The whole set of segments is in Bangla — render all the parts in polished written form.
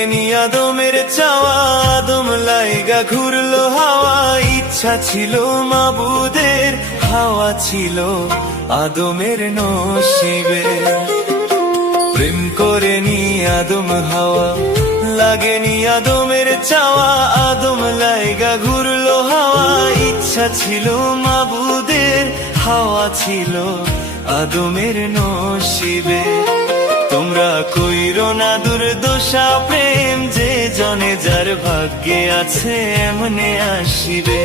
লাগেনি আদমের চাওয়া, আদম লাইগা ঘুরলো হাওয়া। ইচ্ছা ছিল মাবুদের, হাওয়া ছিল আদমের নসিবে। প্রেম করেনি আদম হাওয়া, লাগেনি আদমের চাওয়া, আদম লাইগা ঘুরলো হাওয়া। ইচ্ছা ছিল মাবুদের, হাওয়া ছিল আদমের নসিবে। তোমরা কইরো না দুর্দশা প্রেম, যে জনে যার ভাগ্যে আছে এমনে আসিবে।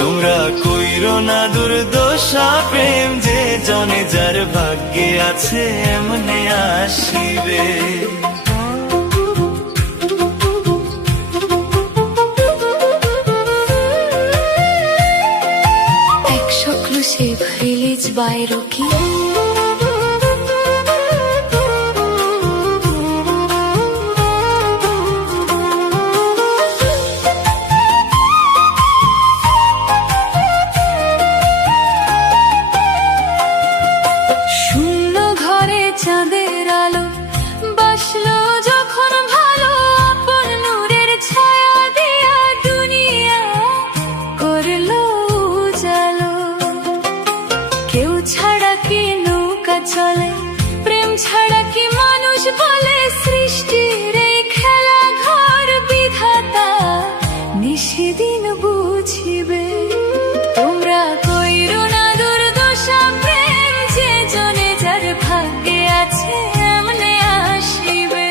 তোমরা কইরো না দুর্দশা প্রেম, যে জনে যার ভাগ্যে আছে এমনে আসিবে। Exclusive release by Rocky. শূন্য ঘরে চাঁদের আলো বাসলো যখন ভালো, আপন নূরের ছায়া দিয়া দুনিয়া করলো উজালো। কেউ ছাড়া কি নৌকা চলে, প্রেম ছাড়া কি মানুষ বলে। সৃষ্টির এই খেলা ঘর বিধাতা নিশিদিন বুঝিবে। তোমরা কইরো না দুর্দশা প্রেম, যে জনে যার ভাগ্যে আছে এমনে আসিবে।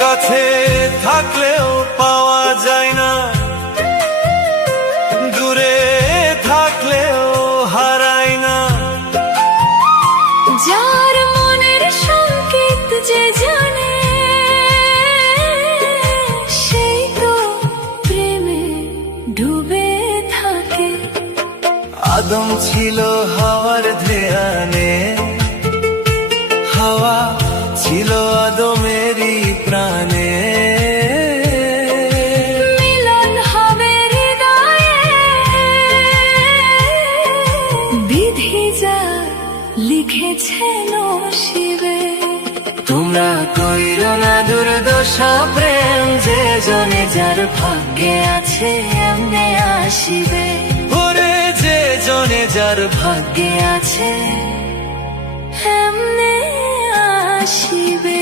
কাছে থাকলেও পাওয়া যায় না, দূরে থাকলেও হারায় না। যার মনের সংকেত যে জানে, সেই তো প্রেমে ডুবে থাকে। আদম ছিল হাওয়ার ধ্যানে, হাওয়া ছিল আদমেরই প্রাণে। মিলন হবে হৃদয়ে, বিধি যা লিখেছে নসিবে। তোমরা কইরো না দুর্দশা প্রেম, যে জনে যার ভাগ্যে আছে এমনে আসিবে। ওরে যে জনে যার ভাগ্যে আছে এমনে আসিবে।